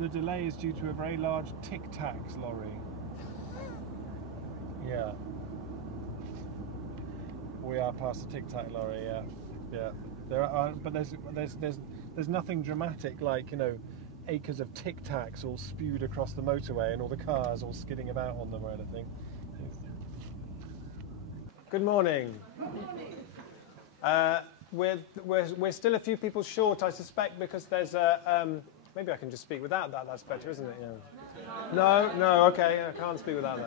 The delay is due to a very large Tic Tacs lorry. Yeah. We are past the Tic Tac lorry, yeah. Yeah. There are, but there's nothing dramatic like, you know, acres of Tic Tacs all spewed across the motorway and all the cars all skidding about on them or anything. Good morning. We're still a few people short, I suspect, because there's a. Maybe I can just speak without that. That's better, isn't it? Yeah. No. Okay, I can't speak without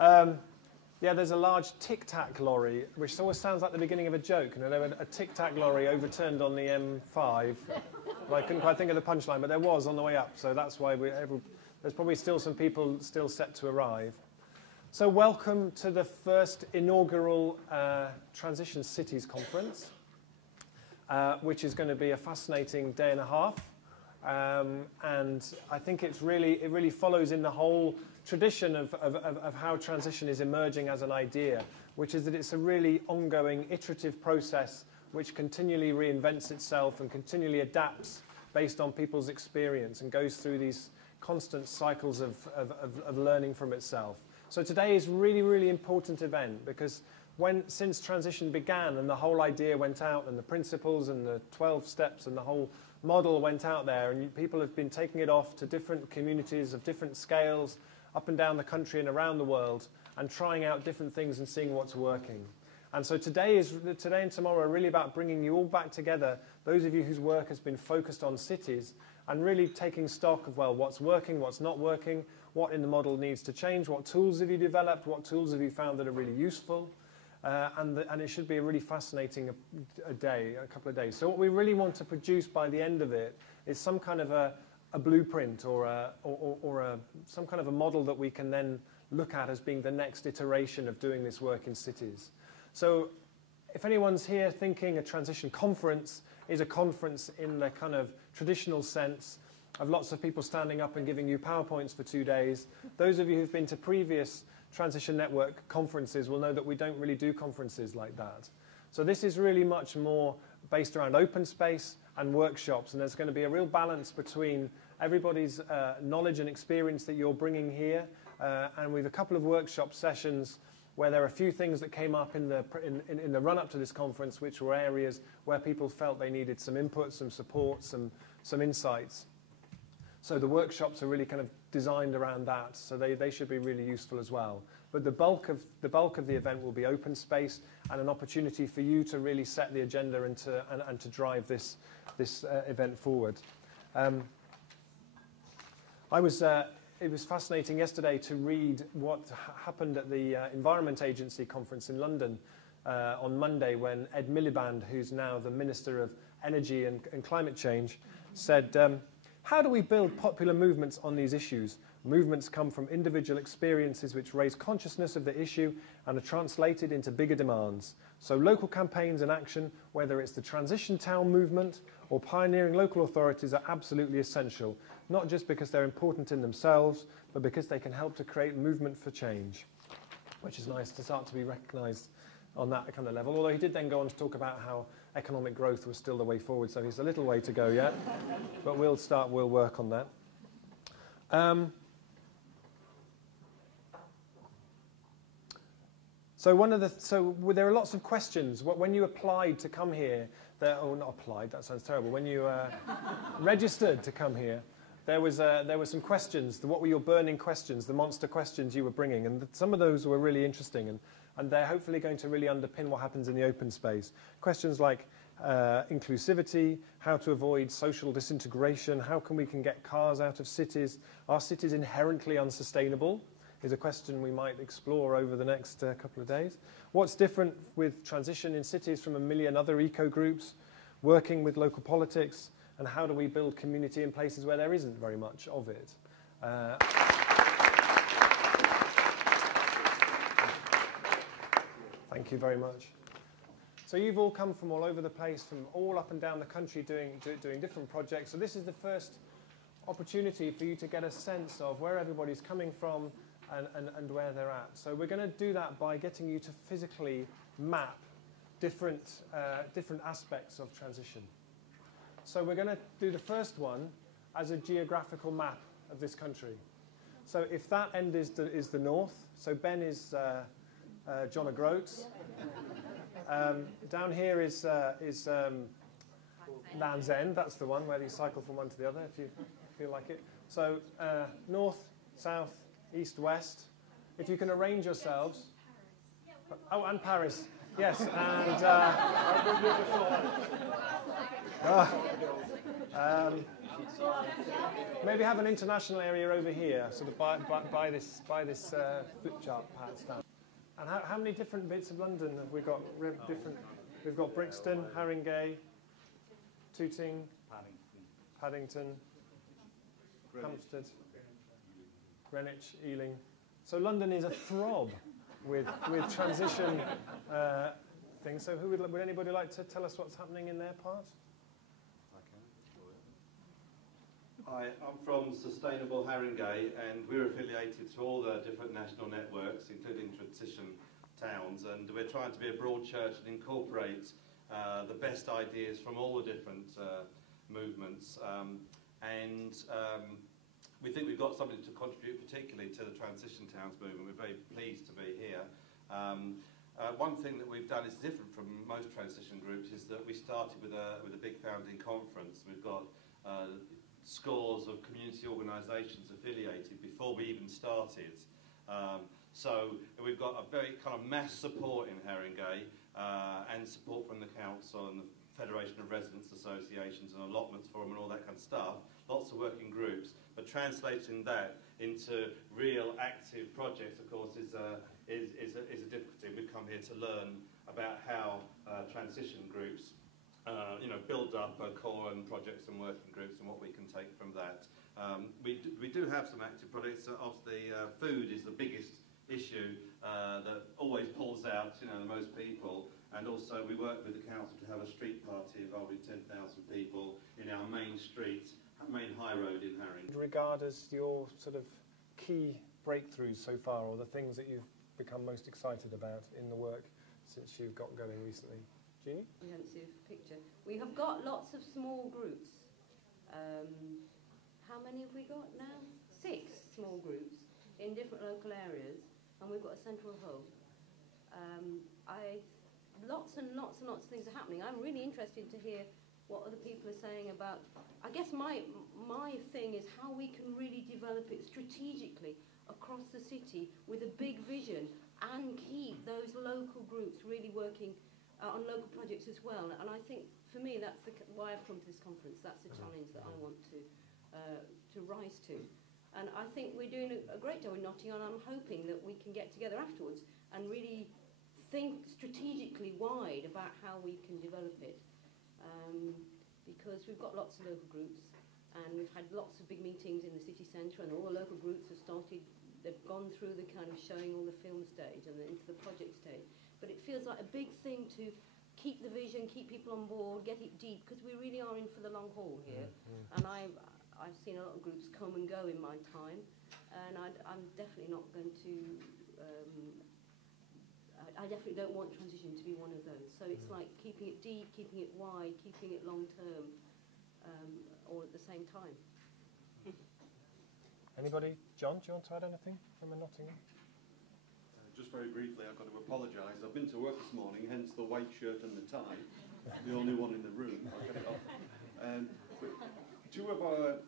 that. Yeah, there's a large Tic Tac lorry, which always sounds like the beginning of a joke. You know, there was a Tic Tac lorry overturned on the M5. Well, I couldn't quite think of the punchline, but there was on the way up. So that's why there's probably still some people still set to arrive. So welcome to the first inaugural Transition Cities Conference, which is going to be a fascinating day and a half. And I think it really follows in the whole tradition of how transition is emerging as an idea, which is that it's a really ongoing, iterative process which continually reinvents itself and continually adapts based on people's experience and goes through these constant cycles of learning from itself. So today is a really, really important event because since transition began and the whole idea went out and the principles and the 12 steps and the whole model went out there, and people have been taking it off to different communities of different scales up and down the country and around the world and trying out different things and seeing what's working. And so today and tomorrow are really about bringing you all back together, those of you whose work has been focused on cities, and really taking stock of, well, what's working, what's not working, what in the model needs to change, what tools have you developed, what tools have you found that are really useful. And it should be a really fascinating a couple of days. So what we really want to produce by the end of it is some kind of a blueprint or some kind of a model that we can then look at as being the next iteration of doing this work in cities. So if anyone's here thinking a transition conference is a conference in the kind of traditional sense of lots of people standing up and giving you PowerPoints for 2 days, those of you who've been to previous Transition Network conferences will know that we don't really do conferences like that. So this is really much more based around open space and workshops, and there's going to be a real balance between everybody's knowledge and experience that you're bringing here, and with a couple of workshop sessions where there are a few things that came up in the run-up to this conference, which were areas where people felt they needed some input, some support, some insights. So the workshops are really kind of designed around that, so they should be really useful as well. But the bulk of the event will be open space and an opportunity for you to really set the agenda and to drive this event forward. It was fascinating yesterday to read what happened at the Environment Agency conference in London on Monday when Ed Miliband, who's now the Minister of Energy and Climate Change, said, how do we build popular movements on these issues? Movements come from individual experiences which raise consciousness of the issue and are translated into bigger demands. So local campaigns and action, whether it's the Transition Town movement or pioneering local authorities, are absolutely essential, not just because they're important in themselves, but because they can help to create movement for change, which is nice to start to be recognised on that kind of level. Although he did then go on to talk about how economic growth was still the way forward, so he's a little way to go yet, but we'll work on that. So there are lots of questions. When you applied to come here, not applied, that sounds terrible. When you registered to come here, there were some questions. What were your burning questions, the monster questions you were bringing? And some of those were really interesting, and they're hopefully going to really underpin what happens in the open space. Questions like inclusivity, how to avoid social disintegration, how we can get cars out of cities, are cities inherently unsustainable? Is a question we might explore over the next couple of days. What's different with transition in cities from a million other eco-groups, working with local politics, and how do we build community in places where there isn't very much of it? Thank you very much. So you've all come from all over the place, from all up and down the country doing different projects. So this is the first opportunity for you to get a sense of where everybody's coming from and where they're at. So we're going to do that by getting you to physically map different aspects of transition. So we're going to do the first one as a geographical map of this country. So if that end is the north, so Ben is John O'Groats. Down here is Land's End, that's the one where you cycle from one to the other if you feel like it. So north, south, east, west. If you can arrange yourselves. Oh, and Paris, yes. And maybe have an international area over here, sort of by this flip chart perhaps down. And how many different bits of London have we got? We've got Brixton, Haringey, Tooting, Paddington, Hampstead, Greenwich, Ealing. So London is a throb with transition things. So would anybody like to tell us what's happening in their part? Hi, I'm from Sustainable Haringey, and we're affiliated to all the different national networks, including transition towns, and we're trying to be a broad church and incorporate the best ideas from all the different movements. We think we've got something to contribute, particularly to the transition towns movement. We're very pleased to be here. One thing that we've done is different from most transition groups is that we started with a big founding conference. We've got scores of community organisations affiliated before we even started. So we've got a very kind of mass support in Haringey and support from the council and the Federation of Residents Associations and allotments forum and all that kind of stuff. Lots of working groups, but translating that into real active projects, of course, is a difficulty. We've come here to learn about how transition groups build up core and projects and working groups and what we can take from that. We do have some active projects. Obviously, food is the biggest issue that always pulls out the most people. And also, we work with the council to have a street party involving 10,000 people in our main street, main high road in Haringey. Regard as your sort of key breakthroughs so far, or the things that you've become most excited about in the work since you've got going recently? Jeannie? We don't see a picture. We have got lots of small groups. How many have we got now? 6 small groups in different local areas, and we've got a central hub. Lots and lots and lots of things are happening. I'm really interested to hear what other people are saying about. I guess my thing is how we can really develop it strategically across the city with a big vision and keep those local groups really working on local projects as well. And I think for me that's why I've come to this conference. That's the challenge that I want to rise to. And I think we're doing a great job in Nottingham, and I'm hoping that we can get together afterwards and really think strategically wide about how we can develop it. Because we've got lots of local groups, and we've had lots of big meetings in the city centre, and all the local groups have started, they've gone through the kind of showing all the film stage and then into the project stage. But it feels like a big thing to keep the vision, keep people on board, get it deep, because we really are in for the long haul here. And I've seen a lot of groups come and go in my time, and I'm definitely not going to, I definitely don't want transition to be one of those. So it's like keeping it deep, keeping it wide, keeping it long term, all at the same time. Anybody? John, do you want to add anything from Nottingham? Just very briefly, I've got to apologise. I've been to work this morning, hence the white shirt and the tie. The only one in the room. I'll get it off. 2 of our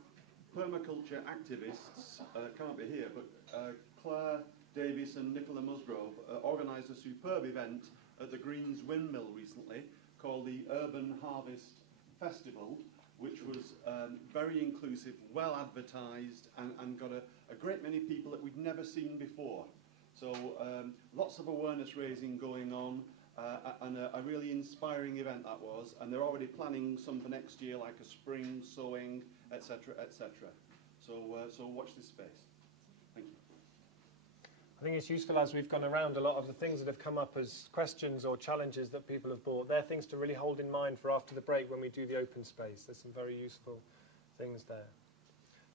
permaculture activists can't be here, but Claire Davies and Nicola Musgrove organised a superb event at the Greens Windmill recently called the Urban Harvest Festival, which was very inclusive, well advertised, and got a great many people that we'd never seen before. So lots of awareness raising going on, and a really inspiring event that was. And they're already planning some for next year, like a spring sowing, etc., etc. So watch this space. Thank you. I think it's useful as we've gone around a lot of the things that have come up as questions or challenges that people have brought. They're things to really hold in mind for after the break when we do the open space. There's some very useful things there.